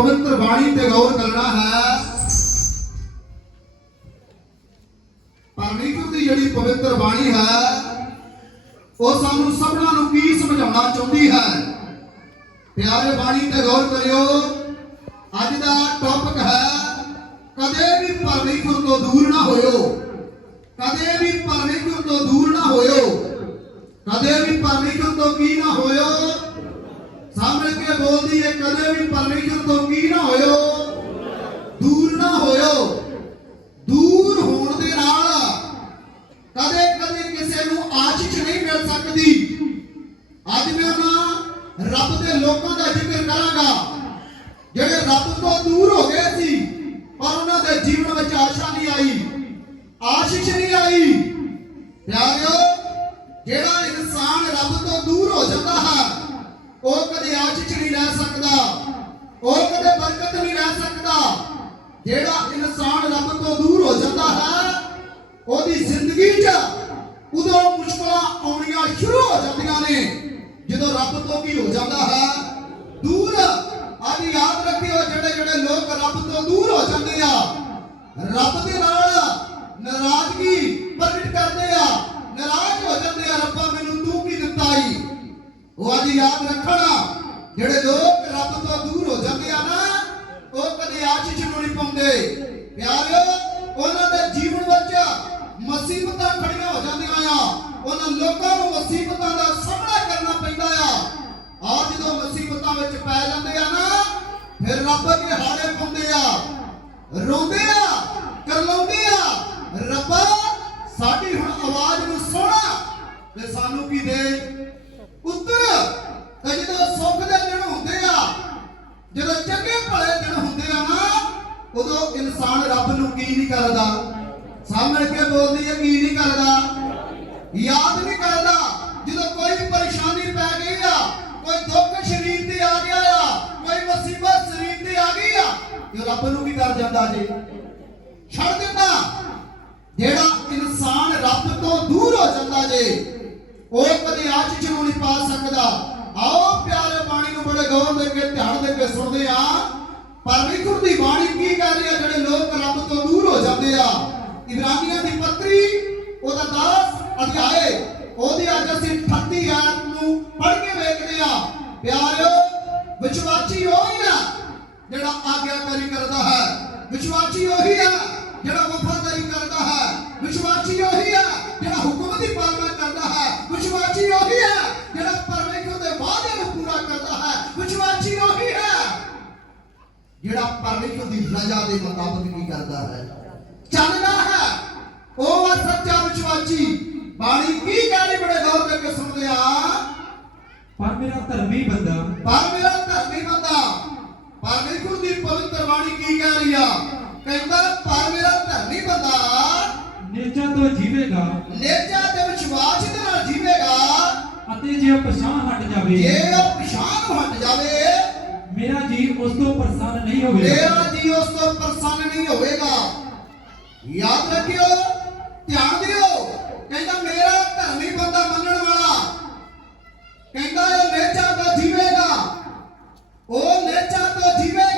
ਪਵਿੱਤਰ ਬਾਣੀ ਤੇ ਗੌਰ ਕਰਨਾ ਹੈ। ਪਰਮੇਸ਼ਰ ਦੀ ਜਿਹੜੀ ਪਵਿੱਤਰ ਬਾਣੀ ਹੈ, ਉਹ ਸਾਨੂੰ ਸਭਨਾਂ ਨੂੰ ਕੀ ਸਮਝਾਉਣਾ ਚਾਹੁੰਦੀ ਹੈ? ਪਿਆਰੇ ਬਾਣੀ ਤੇ ਗੌਰ ਕਰਿਓ, ਅੱਜ ਦਾ ਟੌਪਿਕ ਹੈ, ਕਦੇ ਵੀ ਪਰਮੇਸ਼ਰ ਤੋਂ ਦੂਰ ਨਾ ਹੋਇਓ। ਕਦੇ ਵੀ ਪਰਮੇਸ਼ਰ ਤੋਂ ਦੂਰ ਨਾ ਹੋਇਓ। ਕਦੇ ਵੀ ਪਰਮੇਸ਼ਰ ਤੋਂ ਕੀ ਨਾ ਹੋਇਓ ਸਾਹਮਣੇ ਕੇ ਬੋਲਦੀ ਹੈ ਕਦੇ ਵੀ ਪਰਮੇਸ਼ਰ ਤੋਂ ਕੀ ਨਾ ਹੋਇਓ, ਦੂਰ ਨਾ ਹੋਇਓ। ਦੂਰ ਹੋਣ ਦੇ ਨਾਲ ਕਦੇ ਕਦੇ ਕਿਸੇ ਨੂੰ ਆਸ਼ੀਸ਼ ਨਹੀਂ ਮਿਲ ਸਕਦੀ। ਅੱਜ ਮੈਂ ਉਹਨਾਂ ਰੱਬ ਦੇ ਲੋਕਾਂ ਦਾ ਜ਼ਿਕਰ ਕਰਾਂਗਾ, ਜਿਹੜੇ ਰੱਬ ਤੋਂ ਦੂਰ ਹੋ ਗਏ ਸੀ, ਪਰ ਉਹਨਾਂ ਦੇ ਜੀਵਨ ਵਿੱਚ ਆਸ਼ਾ ਨਹੀਂ ਆਈ, ਆਸ਼ੀਸ਼ ਨਹੀਂ ਆਈ। ਪਿਆਰਿਓ, ਜਿਹੜਾ ਇਨਸਾਨ ਰੱਬ ਤੋਂ ਦੂਰ ਹੋ ਜਾਂਦਾ ਹੈ ਉਹ ਕਦੇ ਆਸ਼ਿਸ਼ ਨਹੀਂ ਰਹਿ ਸਕਦਾ। ਉਹ ਕਦੇ ਬਰਕਤ ਨਹੀਂ ਰਹਿ ਸਕਦਾ। ਜਿਹੜਾ ਇਨਸਾਨ ਰੱਬ ਤੋਂ ਦੂਰ ਹੋ ਜਾਂਦਾ ਹੈ, ਉਹਦੀ ਜ਼ਿੰਦਗੀ 'ਚ ਉਦੋਂ ਮੁਸ਼ਕਲਾਂ ਆਉਣੀਆਂ ਸ਼ੁਰੂ ਹੋ ਜਾਂਦੀਆਂ ਨੇ। ਜਦੋਂ ਰੱਬ ਤੋਂ ਕੀ ਹੋ ਜਾਂਦਾ ਹੈ, ਦੂਰ ਅੱਜ ਯਾਦ ਰੱਖਿਓ, ਜਿਹੜੇ ਜਿਹੜੇ ਲੋਕ ਰੱਬ ਤੋਂ ਦੂਰ ਹੋ ਜਾਂਦੇ ਆ, ਰੱਬ ਦੇ ਨਾਲ ਨਾਰਾਜ਼ਗੀ ਪ੍ਰਗਟ ਕਰਦੇ ਆ, ਨਾਰਾਜ਼ ਹੋ ਜਾਂਦੇ ਆ, ਰੱਬਾ, ਮੈਨੂੰ ਤੂੰ ਕੀ ਦਿੱਤਾ ਈ? ਉਹ ਅੱਜ ਯਾਦ ਰੱਖਣਾ, ਜਿਹੜੇ ਲੋਕ ਰੱਬ ਤੋਂ ਦੂਰ ਹੋ ਜਾਂਦੇ ਆ ਨਾ, ਉਹ ਕਦੇ ਆਸ਼ੀਸ਼ ਨੂੰ ਨਹੀਂ ਪਾਉਂਦੇ। ਪਿਆਰਿਓ, ਉਹਨਾਂ ਦੇ ਜੀਵਨ ਵਿੱਚ ਮੁਸੀਬਤਾਂ ਖੜੀਆਂ ਹੋ ਜਾਂਦੀਆਂ ਆ। ਉਹਨਾਂ ਲੋਕਾਂ ਨੂੰ ਮੁਸੀਬਤਾਂ ਦਾ ਸਾਹਮਣਾ ਕਰਨਾ ਪੈਂਦਾ ਆ। ਆ ਜਦੋਂ ਮੁਸੀਬਤਾਂ ਵਿੱਚ ਪੈ ਜਾਂਦੇ ਆ ਨਾ, ਫਿਰ ਰੱਬ ਅੱਗੇ ਹਾਰੇ ਪਾਉਂਦੇ ਆ। ਰੋਂਦੇ ਆ, ਕਰਲਾਉਂਦੇ ਆ। ਰੱਬਾ, ਸਾਡੀ ਹੁਣ ਆਵਾਜ਼ ਨੂੰ ਸੁਣਾ। ਤੇ ਸਾਨੂੰ ਕੀ ਦੇ? ਪੁੱਤਰ ਤੇ ਜਦੋਂ ਸੁੱਖ ਦੇ ਦਿਨ ਹੁੰਦੇ ਆ। ਜਦੋਂ ਚੰਗੇ ਭਲੇ ਦਿਨ ਹੁੰਦੇ ਆ ਨਾ, ਉਦੋਂ ਇਨਸਾਨ ਰੱਬ ਨੂੰ ਕੀ ਨਹੀਂ ਕਰਦਾ? ਸਾਹਮਣੇ ਕੇ ਬੋਲਦੀ ਹੈ, ਕੀ ਨਹੀਂ ਕਰਦਾ? ਯਾਦ ਨਹੀਂ ਕਰਦਾ, ਜਦੋਂ ਕੋਈ ਪਰੇਸ਼ਾਨੀ ਪੈ ਗਈ ਆ, ਕੋਈ ਦੁੱਖ ਸਰੀਰ ਤੇ ਆ ਗਿਆ ਆ, ਕੋਈ ਮੁਸੀਬਤ ਸਰੀਰ ਤੇ ਆ ਗਈ ਆ, ਤੇ ਰੱਬ ਨੂੰ ਕੀ ਕਰ ਜਾਂਦਾ ਜੀ। ਛੱਡ ਦਿੰਦਾ। ਜਿਹੜਾ ਇਨਸਾਨ ਰੱਬ ਤੋਂ ਦੂਰ ਹੋ ਜਾਂਦਾ ਜੇ ਉਹ ਕਦੇ ਆਸ਼ੀਸ਼ ਨੂੰ ਨਹੀਂ ਪਾ ਸਕਦਾ। ਆਓ ਪਿਆਰੇ ਬਾਣੀ ਨੂੰ ਬੜੇ ਗੌਰ ਦੇ ਕੇ, ਧਿਆਨ ਦੇ ਕੇ ਸੁਣਦੇ ਆ ਪਰਮੇਸ਼ਰ ਦੀ ਬਾਣੀ ਕੀ ਕਰ ਰਹੀ ਆ ਜਿਹੜੇ ਲੋਕ ਰੱਬ ਤੋਂ ਦੂਰ ਹੋ ਜਾਂਦੇ ਆ। ਇਬਰਾਨੀਆਂ ਦੀ ਪੱਤਰੀ, ਉਹਦਾ 10 ਅਧਿਆਏ, ਉਹਦੀ ਅੱਜ ਅਸੀਂ 38 ਆਇਤ ਨੂੰ ਪੜ੍ਹ ਕੇ ਵੇਖਦੇ ਆ ਪਿਆਰਿਓ, ਵਿਸ਼ਵਾਸੀ ਉਹੀ ਆ ਜਿਹੜਾ ਆਗਿਆਕਾਰੀ ਕਰਦਾ ਹੈ। ਵਿਸ਼ਵਾਸੀ ਉਹੀ ਆ। ਜਿਹੜਾ ਵਫਾਦਾਰੀ ਕਰਦਾ ਹੈ ਵਿਸ਼ਵਾਸੀ ਉਹੀ ਆ ਜਿਹੜਾ ਹੁਕਮ ਦੀ ਪਾਲਣਾ ਕਰਦਾ ਹੈ ਵਿਸ਼ਵਾਸੀ ਉਹੀ ਆ ਜਿਹੜਾ ਪਰਮੇਸ਼ਰ ਦੇ ਵਾਅਦੇ ਨੂੰ ਪੂਰਾ ਕਰਦਾ ਹੈ ਵਿਸ਼ਵਾਸੀ ਉਹੀ ਹੈ। ਜਿਹੜਾ ਪਰਮੇਸ਼ਰ ਦੀ ਰਜ਼ਾ ਦੇ ਮੁਤਾਬਕ ਕੀ ਕਰਦਾ ਹੈ ਚੱਲਦਾ ਹੈ। ਉਹ ਆ ਸੱਚਾ ਵਿਸ਼ਵਾਸੀ। ਬਾਣੀ ਕੀ ਕਹਿ ਰਹੀ ਬੜੇ ਗੌਰ ਕਰਕੇ ਸੁਣਦੇ ਆ ਪਰ ਮੇਰਾ ਧਰਮੀ ਬੰਦਾ ਪਰ ਮੇਰਾ ਧਰਮੀ ਬੰਦਾ ਪਰਮੇਸ਼ਰ ਦੀ ਪਵਿੱਤਰ ਬਾਣੀ ਕੀ ਕਹਿ ਰਹੀ ਆ? ਕਹਿੰਦਾ ਪਰ ਮੇਰਾ ਧਰਮੀ ਬੰਦਾ। ਨਿਰਜਾ ਤੋਂ ਜੀਵੇਗਾ। ਨੇਜਾ ਤੇ ਵਿਸ਼ਵਾਸ ਦੇ ਨਾਲ ਜੀਵੇਗਾ। ਅਤੇ ਜੇ ਪਛਾਣ ਹਟ ਜਾਵੇ ਜੇ ਪਛਾਣ ਹਟ ਜਾਵੇ ਮੇਰਾ ਜੀ ਉਸ ਤੋਂ ਪ੍ਰਸੰਨ ਨਹੀਂ ਹੋਵੇਗਾ। ਮੇਰਾ ਜੀ ਉਸ ਤੋਂ ਪ੍ਰਸੰਨ ਨਹੀਂ ਹੋਵੇਗਾ। ਯਾਦ ਰੱਖਿਓ ਧਿਆਨ ਦਿਓ। ਕਹਿੰਦਾ ਮੇਰਾ ਧਰਮੀ ਬੰਦਾ ਮੰਨਣ ਵਾਲਾ। ਕਹਿੰਦਾ ਉਹ ਨੇਚਾ ਤੋਂ ਜੀਵੇਗਾ। ਉਹ ਨੇਚਾ ਤੋਂ ਜੀਵੇਗਾ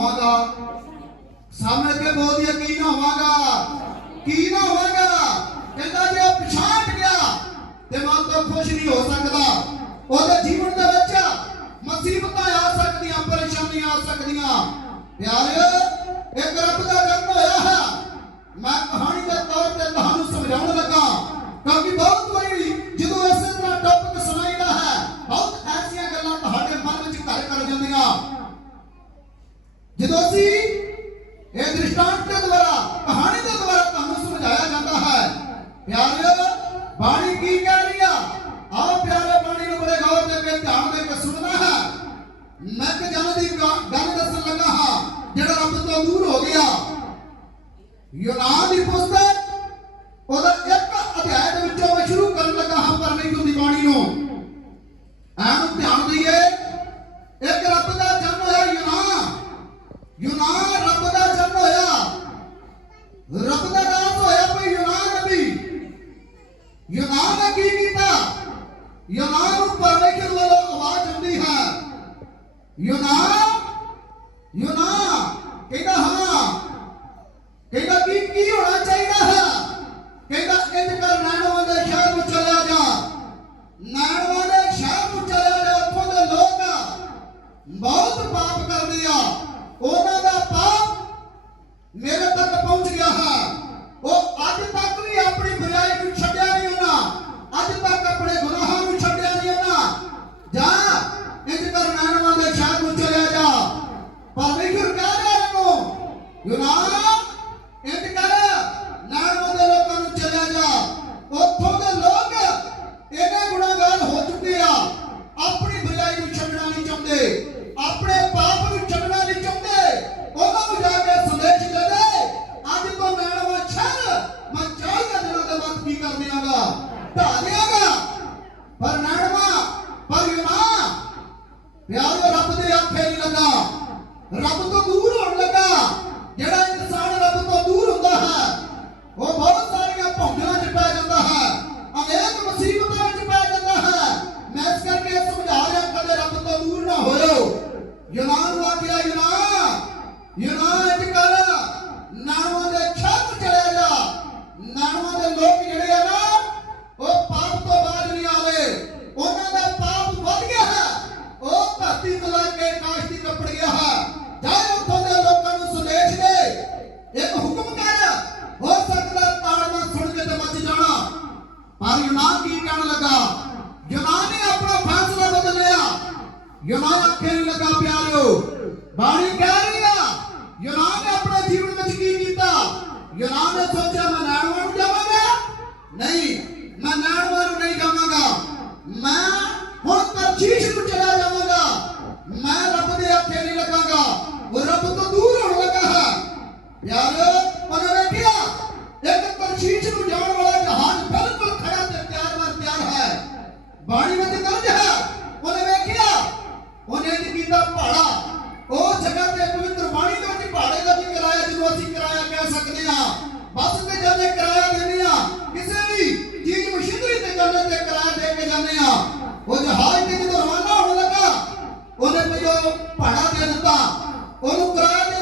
ਹੋਵਾਂਗਾ। ਸਾਹਮਣੇ ਕੇ ਬੋਲਦੀ ਹੈ ਕੀ ਨਾ ਹੋਵਾਂਗਾ। ਕੀ ਨਾ ਹੋਵਾਂਗਾ? ਕਹਿੰਦਾ ਜੇ ਉਹ ਪਛਾਣ ਗਿਆ, ਤੇ ਮਨ ਤੋਂ ਖੁਸ਼ ਨਹੀਂ ਹੋ ਸਕਦਾ। ਉਹਦੇ ਜੀਵਨ ਦੇ ਵਿੱਚ ਮੁਸੀਬਤਾਂ ਆ ਸਕਦੀਆਂ, ਪਰੇਸ਼ਾਨੀਆਂ ਆ ਸਕਦੀਆਂ। ਪਿਆਰਿਓ, ਇੱਕ ਰੱਬ ਦਾ ਜਨਮ ਹੋਇਆ ਹੈ। ਮੈਂ ਕਹਾਣੀ ਦੇ ਤੌਰ ਤੇ ਤੁਹਾਨੂੰ ਸਮਝਾਉਣ ਲੱਗਾ, ਕਿਉਂਕਿ ਬਹੁਤ ਵਾਰੀ ਜਦੋਂ ਇਸੇ ਤਰ੍ਹਾਂ ਟੌਪਿਕ ਸੁਣਾਈਦਾ ਹੈ, ਬਹੁਤ ਐਸੀਆਂ ਗੱਲਾਂ ਤੁਹਾਡੇ ਮਨ ਵਿੱਚ ਘਰ ਕਰ ਜਾਂਦੀਆਂ। ਜਦੋਂ ਅਸੀਂ ਇਹ ਦ੍ਰਿਸ਼ਟਾਂਤ ਦੇ ਦੁਆਰਾ, ਕਹਾਣੀ ਦੇ ਦੁਆਰਾ ਤੁਹਾਨੂੰ ਸਮਝਾਇਆ ਜਾਂਦਾ ਹੈ, ਪਿਆਰਿਓ, ਬਾਣੀ ਕੀ ਕਹਿ ਰਹੀ ਆ? ਆਓ ਪਿਆਰੇ ਬਾਣੀ ਨੂੰ ਬੜੇ ਗੌਰ ਦੇ ਕੇ ਧਿਆਨ ਦੇ ਕੇ ਸੁਣਨਾ ਹੈ। ਮੈਂ ਕਿ ਦੀ ਗੱਲ ਦੱਸਣ ਲੱਗਾ ਹਾਂ, ਜਿਹੜਾ ਰੱਬ ਤੋਂ ਦੂਰ ਹੋ ਗਿਆ। ਯੋਨਾ ਦੀ ਪੁਸਤਕ, ਉਹਦਾ मेरे આપણે સોચ્યા નાણવાનું જમાગા નહીં. માં નાણવાનું નહીં જમાગા માં ਹੁਣ ਤਰਜੀਸ਼ ਨੂੰ ਚਲਾ ਜਾਵਾਂਗਾ ਮੈਂ ਰੱਬ ਦੇ ਹੱਥੇ ਨਹੀਂ ਲੱਗਾਂਗਾ ਉਹ ਰੱਬ ਤੋਂ ਦੂਰ ਹੋਣ ਲੱਗਾ ਹੈ ਪਿਆਰੋ ਪਰ ਵੇਖਿਆ ਇੱਕ ਤਰਜੀਸ਼ ਨੂੰ ਜਾਣ ਵਾਲਾ ਜਹਾਜ਼ ਬਿਲਕੁਲ ਖੜਾ ਤੇ ਤਿਆਰ ਵਰ ਤਿਆਰ ਹੈ ਬਾਣੀ ਵਿੱਚ ਦਰਜ ਹੈ ਉਹਨੇ ਵੇਖਿਆ ਉਹਨੇ ਕੀ ਕੀਤਾ ਪਹਾੜਾ ਉਹ ਜਗ੍ਹਾ ਤੇ ਪਵਿੱਤਰ ਬਾਣੀ ਦੇ ਵਿੱਚ ਪਹਾੜੇ ਦਾ ਵੀ ਕਿਰਾਇਆ ਜਿਹਨੂੰ ਅਸੀਂ ਕਿਰਾਇਆ ਕਹਿ ਸਕਦੇ ਹਾਂ ਬੱਸ ਤੇ ਜਾਂਦੇ ਕਿਰਾਇਆ ਦਿੰਦੇ ਆ। ਕਿਸੇ ਵੀ ਚੀਜ਼ ਮਸ਼ੀਨਰੀ ਤੇ ਜਾਂਦੇ ਤੇ ਕਿਰਾਇਆ ਦੇ ਕੇ ਜਾਂਦੇ ਆ। ਉਹ ਜਹਾਜ਼ ਤੇ ਜਦੋਂ ਰਵਾਨਾ ਹੋਣ ਲੱਗਾ, ਉਹਨੇ ਪਹਿਲਾਂ ਭਾੜਾ ਦੇ ਦਿੱਤਾ। ਉਹਨੂੰ ਕਿਰਾਇਆ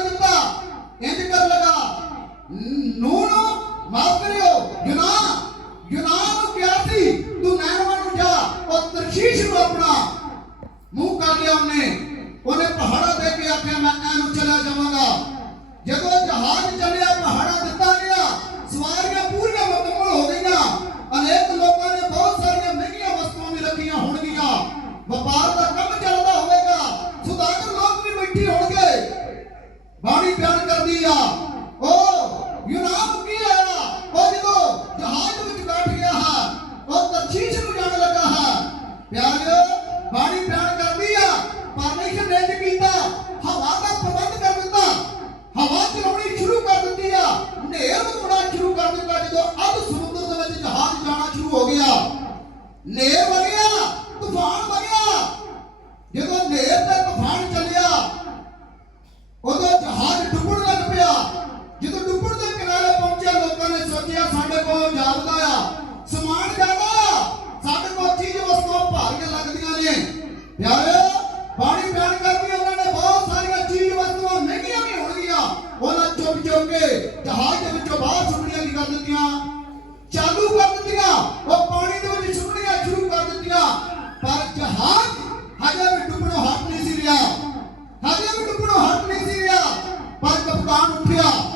八张票。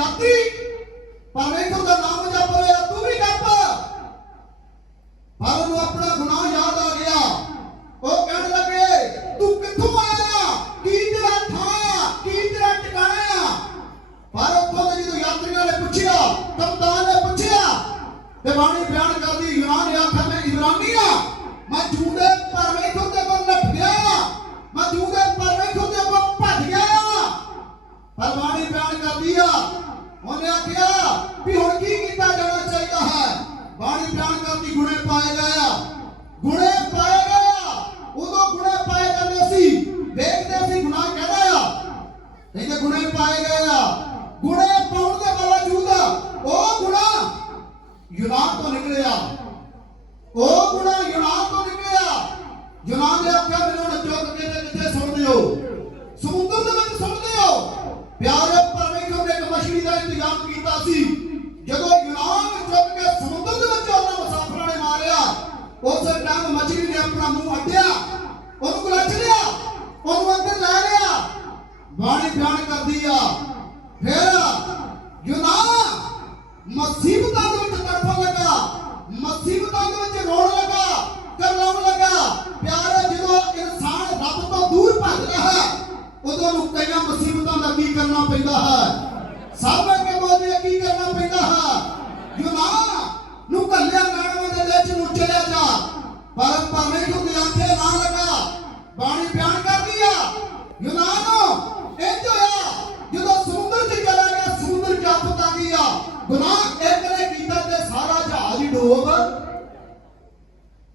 ਸਭ ਕਹਿੰਦੇ ਪਾਏ ਗਏ ਆ। ਗੁਣੇ ਪਾਉਣ ਦੇ ਬਾਵਜੂਦ ਉਹ ਗੁਣਾ ਯੂਨਾਨ ਤੋਂ ਨਿਕਲਿਆ। ਉਹ ਗੁਣਾ ਯੂਨਾਨ ਤੋਂ ਨਿਕਲਿਆ। ਯੂਨਾਨ ਨੇ ਆਖਿਆ, ਮੈਨੂੰ ਨਾ ਕੇ ਤੇ ਕਿੱਥੇ ਸੁੱਟਦੇ ਹੋ ਸਮੁੰਦਰ ਦੇ ਵਿੱਚ ਸੁੱਟਦੇ ਹੋ ਪਿਆਰੇ ਪਰਮੇਸ਼ਰ ਨੇ ਇੱਕ ਮਛਲੀ ਦਾ ਇੰਤਜ਼ਾਮ ਕੀਤਾ ਸੀ। ਜਦੋਂ ਯੂਨਾਨ ਚੁੱਕ ਕੇ ਸਮੁੰਦਰ ਦੇ ਵਿੱਚ ਉਹਨਾਂ ਮੁਸਾਫਰਾਂ ਨੇ ਮਾਰਿਆ, ਉਸ ਟਾਈਮ ਮਛਲੀ ਨੇ ਆਪਣਾ ਮੂੰਹ ਅੱਡਿਆ। ਉਹਨੂੰ ਗਲਚ ਲਿਆ। ਉਹਨੂੰ ਅੰਦਰ ਲੈ ਲਿਆ। ਬਾਣੀ ਬਿਆਨ ਕਰਦੀ ਆ। ਫਿਰ ਯੂਨਾਨ ਮੁਸੀਬਤਾਂ ਦੇ ਵਿੱਚ ਤੜਫਣ ਲੱਗਾ। ਮੁਸੀਬਤਾਂ ਦੇ ਵਿੱਚ ਰੋਣ ਲੱਗਾ ਕਰਲਾਉਣ ਲੱਗਾ। ਪਿਆਰੇ, ਜਦੋਂ ਇਨਸਾਨ ਰੱਬ ਤੋਂ ਦੂਰ ਭੱਜਦਾ ਹੈ, ਉਦੋਂ ਨੂੰ ਕਈਆਂ ਮੁਸੀਬਤਾਂ ਦਾ ਕੀ ਕਰਨਾ ਪੈਂਦਾ ਹੈ? ਸਭ ਅੱਗੇ ਬੋਲਦੇ ਕੀ ਕਰਨਾ ਪੈਂਦਾ ਹੈ? ਯੂਨਾਨ ਨੂੰ ਕੱਲਿਆ ਨਾੜਾਂ ਦੇ ਵਿੱਚ ਨੂੰ ਚਲਿਆ ਜਾ। ਪਰ ਪਰਮੇਸ਼ਰ ਦੀ ਆਖੇ ਨਾ ਲੱਗਾ। ਬਾਣੀ ਬਿਆਨ ਕਰਦੀ ਆ ਯੂਨਾਨ ਇੰਜ ਹੋਇਆ ਜਦੋਂ ਸਮੁੰਦਰ 'ਚ ਚਲਾ ਗਿਆ, ਸਮੁੰਦਰ 'ਚ ਆਫਤ ਆ? ਗੁਨਾਹ ਇੱਕ ਨੇ ਕੀਤਾ ਤੇ ਸਾਰਾ ਜਹਾਜ਼ ਹੀ ਡੋਬ।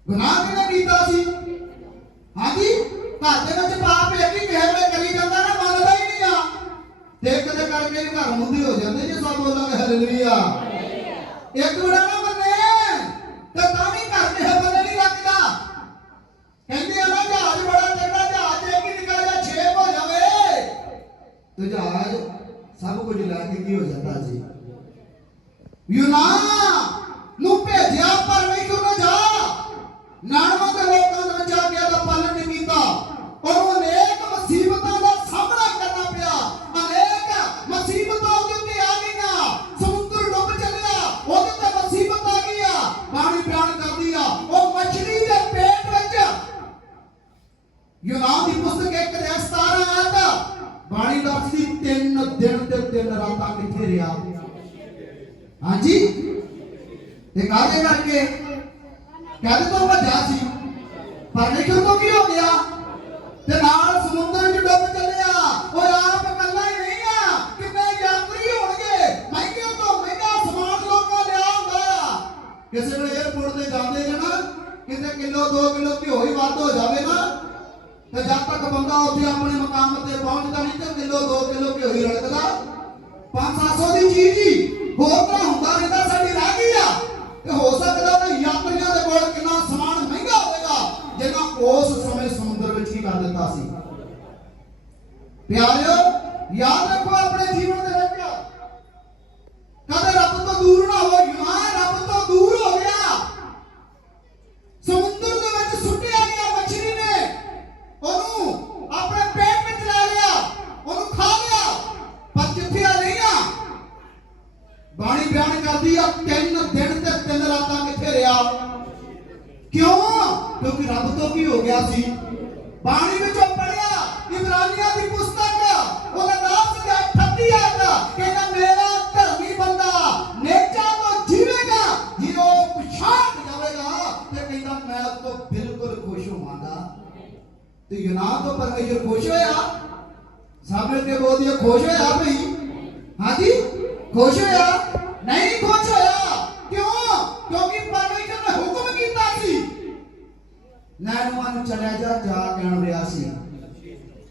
ਗੁਨਾਹ ਕਿਹਨੇ ਕੀਤਾ ਸੀ? ਹਾਂਜੀ? ਘਰ ਦੇ ਵਿੱਚ ਪਾਪ ਇੱਕ ਹੀ ਕਿਸੇ ਵੇਲੇ ਕਰੀ ਜਾਂਦਾ ਨਾ, ਮੰਨਦਾ ਹੀ ਨਹੀਂ ਆ। ਤੇ ਕਦੇ ਕਰਕੇ ਘਰ ਮੁੰਦੇ ਹੋ ਜਾਂਦੇ ਜੇ ਸਭ ਬੋਲਾਂਗੇ ਹਾਲੇਲੂਇਆ। ਇੱਕ ਬੜਾ ਨਾ ਮੰਨੇ, ਤੇ ਤਾਂ ਵੀ ਘਰ ਦੇ ਬੰਦੇ ਨਹੀਂ ਲੱਗਦਾ ਕਹਿੰਦੇ ਆ ਨਾ, ਜਹਾਜ਼ ਬੜਾ ਚੰਗਾ ਤੇ ਜਹਾਜ਼ ਸਭ ਕੁਝ ਲੈ ਕੇ ਕੀ ਹੋ ਜਾਂਦਾ ਜੀ ਯੂਨਾਨ ਹਾਂਜੀ? ਤੇ ਕਾਹਦੇ ਕਰਕੇ। ਕਹਿੰਦੇ ਤੋਂ ਵੱਡਾ ਸੀ। ਪਰਮੇਸ਼ਰ ਤੋਂ ਕੀ ਹੋ ਗਿਆ? ਤੇ ਨਾਲ ਸਮੁੰਦਰ 'ਚ ਡੁੱਬ ਚੱਲਿਆ। ਉਹ ਆਪ ਇਕੱਲਾ ਹੀ ਨਹੀਂ ਆ। ਕਿੰਨੇ ਯਾਤਰੀ ਹੋਣਗੇ? ਮਹਿੰਗੇ ਤੋਂ ਮਹਿੰਗਾ ਸਮਾਨ ਲੋਕਾਂ ਲਿਆ ਹੁੰਦਾ ਕਿਸੇ ਵੇਲੇ 에어ਪੋਰਟ ਤੇ ਜਾਂਦੇ ਨੇ ਨਾ, ਕਿਤੇ ਕਿਲੋ 2 ਕਿਲੋ ਘਿਓ ਹੀ ਵੱਧ ਹੋ ਜਾਵੇ ਨਾ, ਤੇ ਜਦ ਤੱਕ ਬੰਦਾ ਉੱਥੇ ਆਪਣੇ ਮਕਾਮ ਤੇ ਪਹੁੰਚਦਾ ਨਹੀਂ, ਤੇ ਕਿਲੋ 2 ਕਿਲੋ ਘਿਓ ਹੀ ਰੜਕਦਾ 5-700 ਦੀ ਚੀਜ਼ ਹੀ। ਹੋਰ ਤਾਂ ਤੇ ਹੋ ਸਕਦਾ ਉਹ ਯਾਤਰੀਆਂ ਦੇ ਕੋਲ ਕਿੰਨਾ ਸਮਾਨ ਮਹਿੰਗਾ ਹੋਵੇਗਾ, ਜਿੰਨਾ ਉਸ ਸਮੇਂ ਸਮੁੰਦਰ ਵਿੱਚ ਹੀ ਕਰ ਦਿੱਤਾ ਸੀ। ਪਿਆਰਿਓ, ਯਾਦ ਰੱਖੋ ਆਪਣੇ ਜੀਵਨ ਦੇ ਵਿੱਚ। ਕਦੇ ਰੱਬ ਤੋਂ ਦੂਰ ਨਾ ਹੋ ਯੂਨਾਨ ਰੱਬ ਤੋਂ ਦੂਰ ਹੋ ਗਿਆ। ਸਮੁੰਦਰ ਦੇ ਵਿੱਚ ਸੁੱਟਿਆ ਗਿਆ ਮੱਛਲੀ ਨੇ। ਉਹਨੂੰ ਆਪਣੇ ਪੇਟ ਵਿੱਚ ਲੈ ਲਿਆ, ਉਹਨੂੰ ਖਾ ਲਿਆ, ਪਰ ਜਿੱਥੇ ਆ ਨਹੀਂ ਆ ਬਾਣੀ ਬਿਆਨ ਕਰਦੀ ਆ ਤੋਂ ਕੀ ਹੋ ਗਿਆ ਸੀ? ਬਾਣੀ ਵਿੱਚੋਂ ਪੜਿਆ ਇਬਰਾਨੀਆਂ ਦੀ ਪੁਸਤਕ, ਉਹਦਾ ਨਾਮ ਸੀ 38 ਆਇਤ ਕਹਿੰਦਾ ਮੇਰਾ ਧਰਮੀ ਬੰਦਾ ਨੇਚਾ ਤੋਂ ਜੀਵੇਗਾ ਜੇ ਉਹ ਪਛਾਣ ਜਾਵੇਗਾ, ਤੇ ਕਹਿੰਦਾ ਮੈਂ ਉਸ ਤੋਂ ਬਿਲਕੁਲ ਖੁਸ਼ ਹੋਵਾਂਗਾ। ਤੇ ਯੂਨਾਨ ਤੋਂ ਪਰਮੇਸ਼ਰ ਖੁਸ਼ ਹੋਇਆ? ਸਾਹਮਣੇ ਤੇ ਬੋਲਦੀ ਖੁਸ਼ ਹੋਇਆ ਭਈ? ਹਾਂਜੀ? ਖੁਸ਼ ਹੋਇਆ? ਨਹੀਂ ਖੁਸ਼ ਹੋਇਆ। ਕਿਉਂ? ਕਿਉਂਕਿ ਪਰਮੇਸ਼ਰ ਨੇ ਹੁਕਮ ਕੀਤਾ ਸੀ ਨੈਨੋਆਂ ਨੂੰ ਚੜਿਆ ਜਾ ਜਾ ਕਹਿਣ ਰਿਹਾ ਸੀ।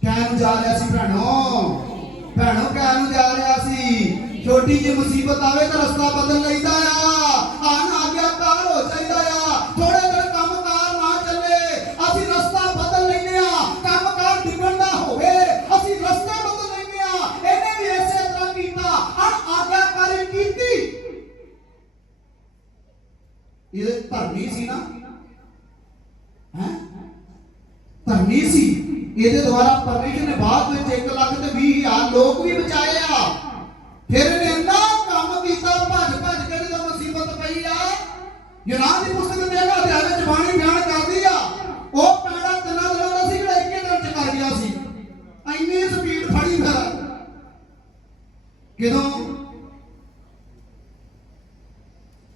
ਕਹਿਣ ਜਾ ਰਿਹਾ ਸੀ, ਭੈਣੋ ਭੈਣੋ, ਕਹਿਣ ਜਾ ਰਿਹਾ ਸੀ, ਛੋਟੀ ਜਿਹੀ ਮੁਸੀਬਤ ਆਵੇ ਤਾਂ ਰਸਤਾ ਬਦਲ ਲੈਂਦਾ ਆ। ਚੱਲੇ, ਅਸੀਂ ਰਸਤਾ ਬਦਲ ਲੈਨੇ ਆ। ਕੰਮਕਾਰ ਡਿੱਗਣ ਦਾ ਹੋਵੇ, ਅਸੀਂ ਰਸਤਾ ਬਦਲ ਲੈਨੇ ਆ। ਇਹਨੇ ਵੀ ਇਸੇ ਤਰ੍ਹਾਂ ਕੀਤਾ। ਇਹ ਧਰਨੀ ਸੀ ਨਾ ਕਿਦੋਂ?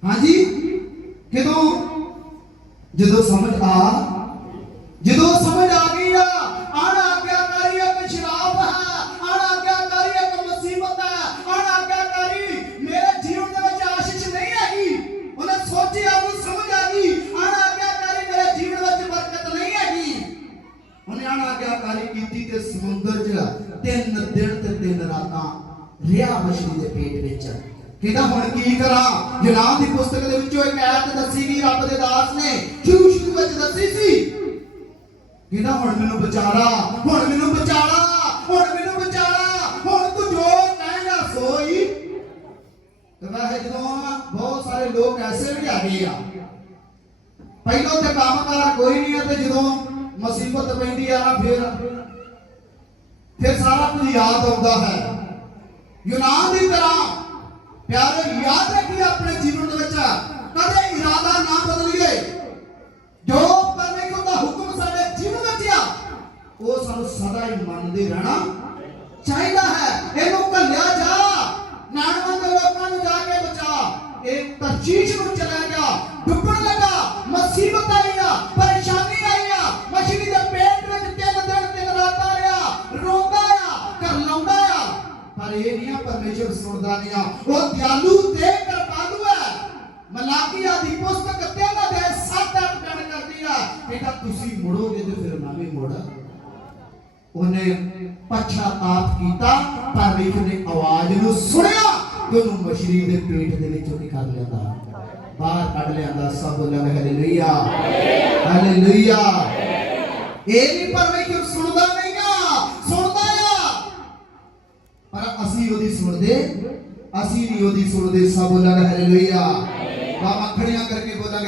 ਹਾਂਜੀ? ਕਿਦੋਂ? ਜਦੋਂ ਸਮਝ ਆ ਕਹੇਗਾ ਸੋਈ ਵੈਸੇ ਜਦੋਂ ਬਹੁਤ ਸਾਰੇ ਲੋਕ ਐਸੇ ਵੀ ਆ ਗਏ ਆ। ਪਹਿਲਾਂ ਤੇ ਕੰਮਕਾਰ ਕੋਈ ਨਹੀਂ ਆ ਤੇ ਜਦੋਂ ਮੁਸੀਬਤ ਪੈਂਦੀ ਆ ਫਿਰ ਫਿਰ ਸਾਰਾ ਕੁਝ ਯਾਦ ਆਉਂਦਾ ਹੈ। ਯੂਨਾਨ ਦੀ ਤਰ੍ਹਾਂ ਪਿਆਰੇ, ਯਾਦ ਰੱਖੀਏ ਆਪਣੇ ਜੀਵਨ ਦੇ ਵਿੱਚ। ਕਦੇ ਇਰਾਦਾ ਨਾ ਬਦਲੀਏ। ਜੋ ਪਰਮੇਸ਼ਰ ਦਾ ਹੁਕਮ ਸਾਡੇ ਜੀਵਨ ਵਿੱਚ ਆ, ਉਹ ਸਾਨੂੰ ਸਦਾ ਹੀ ਮੰਨਦੇ ਰਹਿਣਾ ਚਾਹੀਦਾ ਹੈ। ਇਹਨੂੰ ਭੱਲਿਆ ਜਾ। ਨਾਨਵਾਂ ਲੋਕਾਂ ਨੂੰ ਜਾ ਕੇ ਬਚਾ। ਇਹ ਤਰਜੀਹ ਨੂੰ ਚਲਾ ਗਿਆ। ਡੁੱਬਣ ਲੱਗਾ। ਮੁਸੀਬਤ ਆਈ ਆ। ਪਰੇਸ਼ਾਨੀ ਆਈ ਆ। ਮਛਲੀ ਦੇ ਪੇਟ ਵਿੱਚ ਤਿੰਨ ਦਿਨ ਤਿੰਨ ਰਾਤਾਂ ਰਿਹਾ। ਰੋਂਦਾ ਆ ਕਰ ਲਾਉਂਦਾ ਆ। ਪਰ ਇਹ ਨਹੀਂ ਪਰਮੇਸ਼ਰ ਸੁਣਦਾ ਨਹੀਂ ਆ। ਉਹ ਦਿਆਲੂ ਤੇ ਕਿਰਪਾਲੂ ਹੈ ਮਲਾਕੀ ਆਦੀ ਪੁਸਤਕ ਤਿੰਨ ਦੇ 7-8 ਗਣ ਕਰਦੀ ਆ। ਕਹਿੰਦਾ ਤੁਸੀਂ ਮੁੜੋਗੇ ਤੇ ਫਿਰ ਮੈਂ ਵੀ ਮੁੜ। ਉਹਨੇ ਪਛਤਾਪ ਕੀਤਾ ਪਰਮੇਸ਼ਰ ਨੇ ਆਵਾਜ਼ ਨੂੰ ਸੁਣਿਆ, ਤੇ ਉਹਨੂੰ ਮਛਲੀ ਦੇ ਪੇਟ ਦੇ ਵਿੱਚੋਂ ਕੀ ਲਿਆਂਦਾ। ਬਾਹਰ ਕੱਢ ਲਿਆਂਦਾ, ਸਭ ਲੱਗ ਹਾਲੇਲੂਇਆ ਹਾਲੇਲੂਇਆ ਇਹ ਨਹੀਂ ਪਰਮੇਸ਼ਰ ਸੁਣਦਾ ਨਹੀਂ ਆ? ਸੁਣਦਾ ਆ। ਪਰ ਅਸੀਂ ਉਹਦੀ ਸੁਣਦੇ, ਅਸੀਂ ਨਹੀਂ ਉਹਦੀ ਸੁਣਦੇ, ਸਭ ਲੱਗ ਹਾਲੇਲੂਇਆ ਬਾਬਾ ਖੜੀਆਂ ਕਰਕੇ ਬੋਲਾਂਗੇ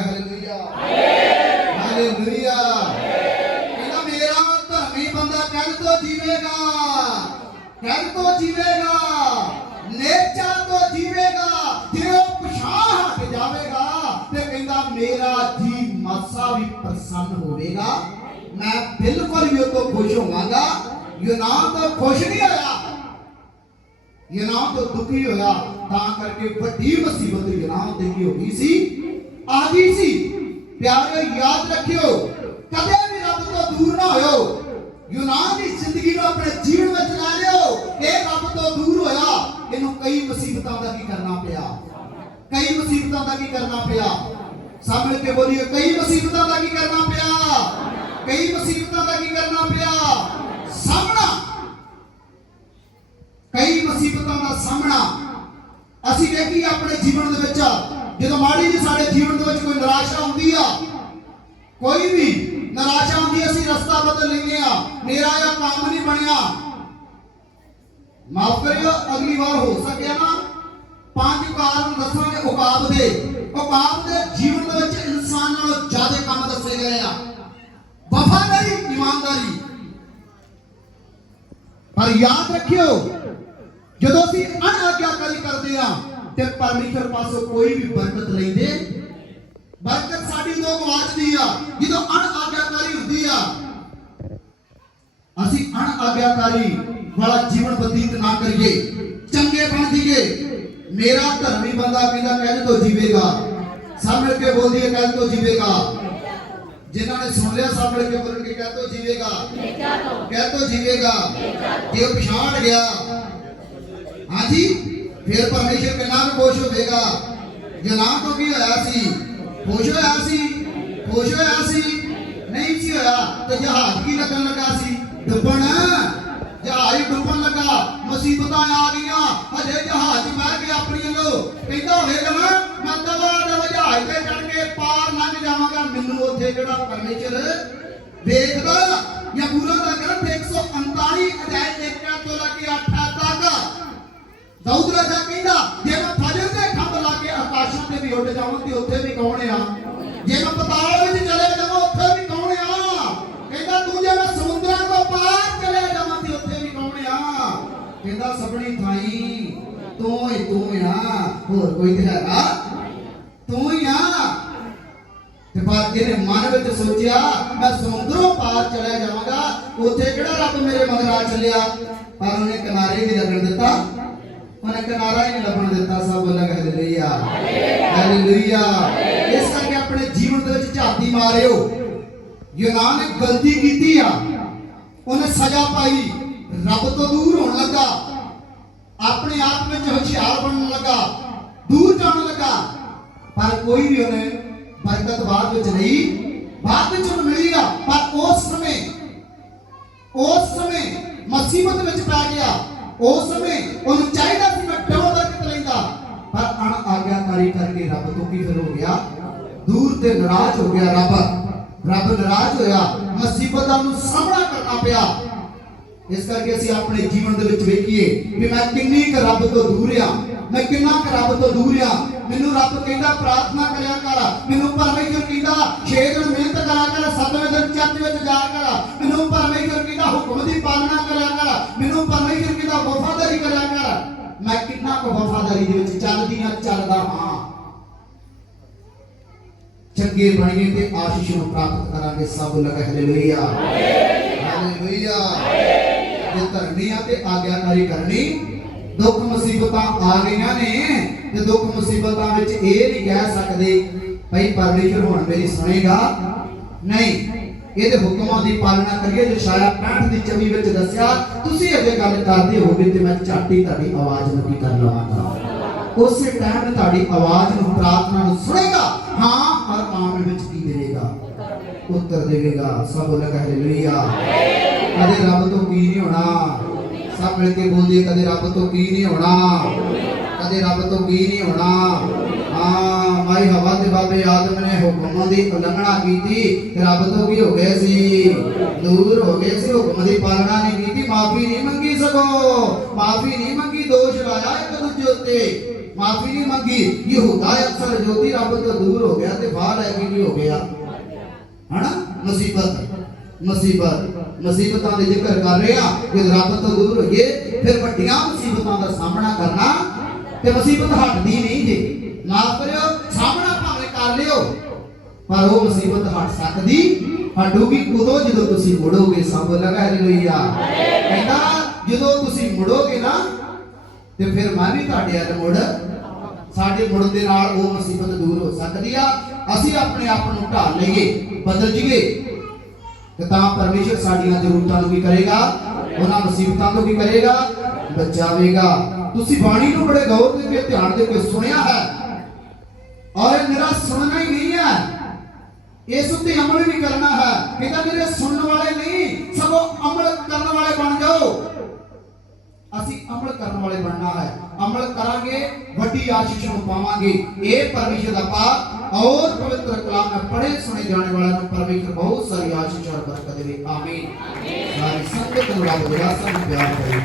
ਬੰਦਾ ਕਹਿ ਤੋਂ ਜੀਵੇਗਾ ਕਹਿ ਤੋਂ ਜੀਵੇਗਾ ਨੇਚਾ ਤੋਂ ਜੀਵੇਗਾ ਜੇ ਉਹ ਪਛਾਣ ਹਟ ਜਾਵੇਗਾ ਤੇ ਕਹਿੰਦਾ ਮੇਰਾ ਜੀ ਮਾਸਾ ਵੀ ਪ੍ਰਸੰਨ ਹੋਵੇਗਾ ਮੈਂ ਬਿਲਕੁਲ ਵੀ ਉਹ ਤੋਂ ਖੁਸ਼ ਹੋਵਾਂਗਾ ਯੂਨਾਨ ਤੋਂ ਖੁਸ਼ ਨਹੀਂ ਹੋਇਆ ਯੂਨਾਨ ਤੋਂ ਦੁਖੀ ਹੋਇਆ ਤਾਂ ਕਰਕੇ ਵੱਡੀ ਮੁਸੀਬਤ ਯੂਨਾਨ ਤੇ ਕੀ ਹੋ ਗਈ ਸੀ ਆ ਗਈ ਸੀ ਪਿਆਰੇ ਯਾਦ ਰੱਖਿਓ ਕਦੇ ਵੀ ਰੱਬ ਤੋਂ ਦੂਰ ਨਾ ਹੋਇਓ ਯੂਨਾਨ ਦੀ ਜ਼ਿੰਦਗੀ ਨੂੰ ਆਪਣੇ ਜੀਵਨ ਵਿੱਚ ਲਾ ਲਿਓ। ਇਹ ਰੱਬ ਤੋਂ ਦੂਰ ਹੋਇਆ। ਇਹਨੂੰ ਕਈ ਮੁਸੀਬਤਾਂ ਦਾ ਕੀ ਕਰਨਾ ਪਿਆ? ਕਈ ਮੁਸੀਬਤਾਂ ਦਾ ਕੀ ਕਰਨਾ ਪਿਆ? ਸਾਹਮਣੇ ਕੇ ਬੋਲੀਏ, ਕਈ ਮੁਸੀਬਤਾਂ ਦਾ ਕੀ ਕਰਨਾ ਪਿਆ? ਕਈ ਮੁਸੀਬਤਾਂ ਦਾ ਕੀ ਕਰਨਾ ਪਿਆ? ਸਾਹਮਣਾ। ਕਈ ਮੁਸੀਬਤਾਂ ਦਾ ਸਾਹਮਣਾ। ਅਸੀਂ ਦੇਖੀ ਆਪਣੇ ਜੀਵਨ ਦੇ ਵਿੱਚ, ਜਦੋਂ ਮਾੜੀ ਜੀ ਸਾਡੇ ਜੀਵਨ ਦੇ ਵਿੱਚ ਕੋਈ ਨਿਰਾਸ਼ਾ ਹੁੰਦੀ ਆ, ਕੋਈ ਵੀ ਨਿਰਾਸ਼ਾ ਹੁੰਦੀ ਅਸੀਂ ਰਸਤਾ ਬਦਲ ਲੈਂਦੇ ਆ ਮੇਰਾ ਇਹ ਕੰਮ ਨਹੀਂ ਬਣਿਆ। ਮਾਫ ਕਰਿਓ, ਅਗਲੀ ਵਾਰ ਹੋ ਸਕਿਆ ਨਾ। ਪੰਜ ਕਾਰਨ ਦੱਸਾਂਗੇ ਉਕਾਬ ਦੇ। ਉਕਾਬ ਦੇ ਜੀਵਨ ਦੇ ਵਿੱਚ ਇਨਸਾਨ ਨਾਲੋਂ ਜ਼ਿਆਦਾ ਕੰਮ ਦੱਸੇ ਗਏ ਆ। ਵਫਾਦਾਰੀ ਇਮਾਨਦਾਰੀ। ਪਰ ਯਾਦ ਰੱਖਿਓ, ਜਦੋਂ ਅਸੀਂ ਅਣਆਗਿਆਕਾਰੀ ਕਰਦੇ ਆ ਤੇ ਪਰਮੇਸ਼ਰ ਪਾਸੋਂ ਕੋਈ ਵੀ ਬਰਕਤ ਲੈਂਦੇ ਬਰਕਤ ਸਾਡੀ ਤੋਂ ਗਵਾਚਦੀ ਆ, ਜਦੋਂ ਅਣਆਗਿਆਕਾਰੀ ਹੁੰਦੀ ਆ। ਅਸੀਂ ਅਣਆਗਿਆਕਾਰੀ ਵਾਲਾ ਜੀਵਨ ਬਤੀਤ ਨਾ ਕਰੀਏ, ਚੰਗੇ ਬਣ ਜਾਈਏ। ਮੇਰਾ ਧਰਮੀ ਬੰਦਾ ਕਹਿੰਦਾ ਕਹਿ ਤੋਂ ਜੀਵੇਗਾ। ਸਭ ਮਿਲ ਕੇ ਬੋਲਦੀ ਹੈ ਕਹਿ ਤੋਂ ਜੀਵੇਗਾ। ਜਿਨ੍ਹਾਂ ਨੇ ਸੁਣ ਲਿਆ, ਸਭ ਮਿਲ ਕੇ ਬੋਲਣਗੇ ਕਹਿ ਤੋਂ ਜੀਵੇਗਾ। ਕਹਿ ਤੋਂ ਜੀਵੇਗਾ। ਜੇ ਪਛਾਣ ਗਿਆ, ਹਾਂਜੀ, ਫਿਰ ਪਰਮੇਸ਼ਰ ਕਿੰਨਾ ਕੁ ਖੁਸ਼ ਹੋਵੇਗਾ? ਜਨਾਬ ਤੋਂ ਕੀ ਹੋਇਆ ਸੀ? ਖੁਸ਼ ਹੋਇਆ ਸੀ, ਖੁਸ਼ ਹੋਇਆ ਸੀ, ਨਹੀਂ ਸੀ ਹੋਇਆ ਤੇ ਜਹਾਜ਼ ਕੀ ਲੱਗਣ ਲੱਗਾ ਸੀ? ਡੁੱਬਣ। ਜਹਾਜ਼ ਡੁੱਬਣ ਲੱਗਾ, ਮੁਸੀਬਤਾਂ ਆ ਗਈਆਂ। ਹਜੇ ਜਹਾਜ਼ 'ਚ ਕੇ ਆਪਣੀ ਵੱਲੋਂ ਕਹਿੰਦਾ ਹੋਵੇਗਾ ਨਾ ਮੈਂ ਦਵਾ ਦਵਾ ਜਹਾਜ਼ ਤੇ ਚੜ ਕੇ ਪਾਰ ਲੰਘ ਜਾਵਾਂਗਾ। ਮੈਨੂੰ ਉੱਥੇ ਜਿਹੜਾ ਪਰਮੇਸ਼ਰ ਵੇਖਦਾ ਜਾਂ ਪੂਰਾ ਦਾ ਗ੍ਰੰਥ 139 ਅਧਿਆਇ 1 ਤੋਂ ਲੈ ਕੇ 8 ਤੱਕ। ਉੱਡ ਜਾਵਾਂ ਤੇ ਉੱਥੇ ਵੀ ਕੌਣ ਆ? ਜੇ ਮੈਂ ਪਤਾਲ ਵਿੱਚ ਚਲੇ ਜਾਵਾਂ, ਉੱਥੇ ਵੀ ਕੌਣ ਆ? ਕਹਿੰਦਾ ਤੂੰ ਜੇ ਮੈਂ ਸਮੁੰਦਰਾਂ ਤੋਂ ਪਾਰ ਚਲੇ ਜਾਵਾਂ ਤੇ ਉੱਥੇ ਵੀ ਕੌਣ ਆ? ਕਹਿੰਦਾ ਸਭਣੀ ਥਾਈ, ਤੂੰ ਹੀ ਤੂੰ ਆ। ਹੋਰ ਕੋਈ ਤੇ ਹੈਗਾ? ਤੂੰ ਹੀ ਆ। ਤੇ ਪਰ ਇਹਨੇ ਮਨ ਵਿੱਚ ਸੋਚਿਆ, ਮੈਂ ਸਮੁੰਦਰੋਂ ਪਾਰ ਚਲਿਆ ਜਾਵਾਂਗਾ, ਉੱਥੇ ਕਿਹੜਾ ਰੱਬ ਮੇਰੇ ਮਗਰ ਆ ਚੱਲਿਆ? ਪਰ ਉਹਨੇ ਕਿਨਾਰੇ ਵੀ ਲੱਗਣ ਦਿੱਤਾ। ਉਹਨੇ ਕਿਨਾਰਾ ਹੀ ਨਹੀਂ ਲੱਭਣ ਦਿੱਤਾ, ਸਭ ਬੋਲਾਂ ਹਾਲੇਲੂਇਆ ਹਾਲੇਲੂਇਆ ਇਸ ਕਰਕੇ ਆਪਣੇ ਜੀਵਨ ਦੇ ਵਿੱਚ ਝਾਤੀ ਮਾਰਿਓ। ਯੂਨਾਨ ਨੇ ਗਲਤੀ ਕੀਤੀ ਆ। ਉਹਨੇ ਸਜ਼ਾ ਪਾਈ। ਰੱਬ ਤੋਂ ਦੂਰ ਹੋਣ ਲੱਗਾ। ਆਪਣੇ ਆਪ ਵਿੱਚ ਹੁਸ਼ਿਆਰ ਬਣਨ ਲੱਗਾ। ਦੂਰ ਜਾਣ ਲੱਗਾ। ਪਰ ਕੋਈ ਵੀ ਉਹਨੇ ਬਰਕਤ ਬਾਅਦ ਵਿੱਚ ਨਹੀਂ ਬਾਅਦ ਵਿੱਚ ਉਹਨੂੰ ਮਿਲੀ ਮਿਲੇਗਾ ਪਰ ਉਸ ਸਮੇਂ ਉਸ ਸਮੇਂ ਮੁਸੀਬਤ ਵਿੱਚ ਪੈ ਗਿਆ। ਉਸ ਸਮੇਂ ਉਹਨੂੰ ਚਾਹੀਦਾ ਸੀ ਮੈਂ ਡਬਲ ਬਰਕਤ ਲੈਂਦਾ ਪਰ ਅਣ ਆਗਿਆਕਾਰੀ ਕਰਕੇ ਰੱਬ ਤੋਂ ਕੀ ਫਿਰ ਹੋ ਗਿਆ। ਦੂਰ ਤੇ ਨਾਰਾਜ਼ ਹੋ ਗਿਆ ਰੱਬ। ਰੱਬ ਨਾਰਾਜ਼ ਹੋਇਆ, ਮੁਸੀਬਤਾਂ ਨੂੰ ਸਾਹਮਣਾ ਕਰਨਾ ਪਿਆ। ਇਸ ਕਰਕੇ ਅਸੀਂ ਆਪਣੇ ਜੀਵਨ ਦੇ ਵਿੱਚ ਵੇਖੀਏ ਵੀ ਮੈਂ ਕਿੰਨੀ ਕੁ ਰੱਬ ਤੋਂ ਦੂਰ ਆ। ਮੈਂ ਕਿੰਨਾ ਕੁ ਰੱਬ ਤੋਂ ਦੂਰ ਆ। ਮੈਨੂੰ ਰੱਬ ਕਹਿੰਦਾ, ਪ੍ਰਾਰਥਨਾ ਕਰਿਆ ਕਰ। ਮੈਨੂੰ ਪਰਮੇਸ਼ਰ ਕਹਿੰਦਾ, ਛੇ ਦਿਨ ਮਿਹਨਤ ਕਰਿਆ ਕਰ, ਸੱਤਵੇਂ ਦਿਨ ਚਰਚ ਵਿੱਚ ਜਾ ਕਰ। ਮੈਨੂੰ ਪਰਮੇਸ਼ਰ ਕਹਿੰਦਾ, ਹੁਕਮ ਦੀ ਪਾਲਣਾ ਕਰਿਆ ਕਰ। ਮੈਨੂੰ ਪਰਮੇਸ਼ਰ ਕਹਿੰਦਾ, ਵਫਾਦਾਰੀ ਕਰਿਆ ਕਰ। ਮੈਂ ਕਿੰਨਾ ਕੁ ਵਫਾਦਾਰੀ ਦੇ ਵਿੱਚ ਚੱਲਦੀ ਹਾਂ ਚੱਲਦਾ ਹਾਂ। ਚੰਗੇ ਬਣੀਏ ਤੇ ਆਸ਼ੀਸ਼ ਨੂੰ ਪ੍ਰਾਪਤ ਕਰਾਂਗੇ ਸਭ ਲਗ ਹਾਲੇਲੂਇਆ ਹਾਲੇਲੂਇਆ ਜੇ ਧਰਮੀ ਆ ਤੇ ਆਗਿਆਕਾਰੀ ਕਰਨੀ, ਦੁੱਖ ਮੁਸੀਬਤਾਂ ਆ ਗਈਆਂ ਨੇ, ਤੇ ਦੁੱਖ ਮੁਸੀਬਤਾਂ ਵਿੱਚ ਇਹ ਨਹੀਂ ਕਹਿ ਸਕਦੇ ਭਈ ਪਰਮੇਸ਼ਰ ਹੁਣ ਮੇਰੀ ਸੁਣੇਗਾ। ਨਹੀਂ, ਇਹਦੇ ਹੁਕਮਾਂ ਦੀ ਪਾਲਣਾ ਕਰੀਏ, ਜੋ ਸ਼ਾਇਆ 65 ਦੀ 24 ਵਿੱਚ ਦੱਸਿਆ, ਤੁਸੀਂ ਅਜੇ ਗੱਲ ਕਰਦੇ ਹੋਗੇ ਤੇ ਮੈਂ ਝਾਟੀ ਤੁਹਾਡੀ ਆਵਾਜ਼ ਨੂੰ ਕੀ ਕਰ ਲਵਾਂਗਾ। ਉਸੇ ਟਾਈਮ ਤੁਹਾਡੀ ਆਵਾਜ਼ ਨੂੰ ਪ੍ਰਾਰਥਨਾ ਨੂੰ ਸੁਣੇਗਾ। ਹਾਂ ਔਰ ਆਮਣ ਵਿੱਚ ਕੀ ਦੇਵੇਗਾ? ਉੱਤਰ ਦੇਵੇਗਾ। ਸਭ ਲਗ ਹਾਲੇਲੂਇਆ। ਕਦੇ ਰੱਬ ਤੋਂ ਕੀ ਨਹੀਂ ਹੋਣਾ? ਸਭ ਮਿਲ ਕੇ ਬੋਲੀਏ, ਕਦੇ ਰੱਬ ਤੋਂ ਕੀ ਨਹੀਂ ਹੋਣਾ? ਕਦੇ ਰੱਬ ਤੋਂ ਕੀ ਨਹੀਂ ਹੋਣਾ? ਹਾਂ, ਮਾਈ ਹਵਾ ਦੇ ਬਾਬੇ ਆਦਮ ਨੇ ਹੁਕਮਾਂ ਦੀ ਉਲੰਘਣਾ ਕੀਤੀ, ਰੱਬ ਤੋਂ ਕੀ ਹੋ ਗਏ ਸੀ। ਦੂਰ ਹੋ ਗਏ ਸੀ, ਹੁਕਮ ਦੀ ਪਾਲਣਾ ਨਹੀਂ ਕੀਤੀ। ਮਾਫੀ ਨਹੀਂ ਮੰਗੀ ਸਕੋ ਮਾਫੀ ਨਹੀਂ ਮੰਗੀ, ਦੋਸ਼ ਲਾਇਆ ਇੱਕ ਦੂਜੇ ਉੱਤੇ। ਮਾਫੀ ਨਹੀਂ ਮੰਗੀ। ਯਹੂਦਾ ਅਕਸਰ ਜੋਤੀ ਰੱਬ ਤੋਂ ਦੂਰ ਹੋ ਗਿਆ ਤੇ ਬਾਹਰ ਲੈ ਕੇ ਹੋ ਗਿਆ। ਹਨਾ? ਮੁਸੀਬਤ। ਮੁਸੀਬਤ। ਮੁਸੀਬਤਾਂ ਦੇ ਜ਼ਿਕਰ ਕਰ ਰਹੇ ਆ। ਕਿ ਰੱਬ ਤੋਂ ਦੂਰ ਹੋਈਏ, ਫਿਰ ਵੱਡੀਆਂ ਮੁਸੀਬਤਾਂ ਦਾ ਸਾਹਮਣਾ ਕਰਨਾ ਤੇ ਮੁਸੀਬਤ ਹਟਦੀ ਨਹੀਂ ਜੇ। ਮਾਫ ਕਰਿਓ, ਸਾਹਮਣਾ ਭਾਵੇਂ ਕਰ ਲਿਓ, ਪਰ ਉਹ ਮੁਸੀਬਤ ਹਟ ਸਕਦੀ, ਹਟੂਗੀ ਉਦੋਂ ਜਦੋਂ ਤੁਸੀਂ ਮੁੜੋਗੇ, ਸਭ ਲਗਾ ਹਾਲੇਲੂਇਆ ਕਹਿੰਦਾ, ਜਦੋਂ ਤੁਸੀਂ ਮੁੜੋਗੇ ਨਾ, ਤੇ ਫਿਰ ਮੈਂ ਵੀ ਤੁਹਾਡੇ ਵੱਲ ਮੁੜ ਸਾਡੇ ਮੁੜਨ ਦੇ ਨਾਲ ਉਹ ਮੁਸੀਬਤ ਦੂਰ ਹੋ ਸਕਦੀ ਆ। ਅਸੀਂ ਆਪਣੇ ਆਪ ਨੂੰ ਢਾਲ ਲਈਏ, ਬਦਲ ਜੀਏ। ਤੇ ਤਾਂ ਪਰਮੇਸ਼ਰ ਸਾਡੀਆਂ ਜ਼ਰੂਰਤਾਂ ਨੂੰ ਵੀ ਕਰੇਗਾ, ਉਹਨਾਂ ਮੁਸੀਬਤਾਂ ਨੂੰ ਵੀ ਕਰੇਗਾ, ਬਚਾਵੇਗਾ। ਤੁਸੀਂ ਬਾਣੀ ਨੂੰ ਬੜੇ ਗੌਰ ਦੇ ਕੇ ਧਿਆਨ ਦੇ ਕੇ ਸੁਣਿਆ ਹੈ। ਔਰ ਇਹ ਮੇਰਾ ਸੁਣਨਾ ਹੀ ਨਹੀਂ ਹੈ। ਇਸ ਉੱਤੇ ਅਮਲ ਵੀ ਕਰਨਾ ਹੈ। ਕਹਿੰਦਾ ਮੇਰੇ, ਸੁਣਨ ਵਾਲੇ ਨਹੀਂ, ਸਗੋਂ ਅਮਲ ਕਰਨ ਵਾਲੇ ਬਣ ਜਾਓ। ਅਸੀਂ ਅਮਲ ਕਰਨ ਵਾਲੇ ਬਣਨਾ ਹੈ। ਅਮਲ ਕਰਾਂਗੇ, ਵੱਡੀ ਆਸ਼ੀਸ਼ ਨੂੰ ਪਾਵਾਂਗੇ। ਇਹ ਪਰਮੇਸ਼ਰ ਦਾ ਪਾਕ ਔਰ ਪਵਿੱਤਰ ਕਲਾਮ ਨਾਲ ਪੜੇ ਸੁਣੇ ਜਾਣ ਵਾਲਿਆਂ ਨੂੰ ਪਰਮੇਸ਼ਰ ਬਹੁਤ ਸਾਰੀ ਆਸ਼ੀਸ਼ ਔਰ ਬਰਕਤ ਦੇਵੇ। ਆਮੀਨ। ਆਮੀਨ ਸਾਰੀ ਸੰਗਤ ਨੂੰ ਰੱਬ ਦਾ ਸਭ ਪਿਆਰ ਕਰੇ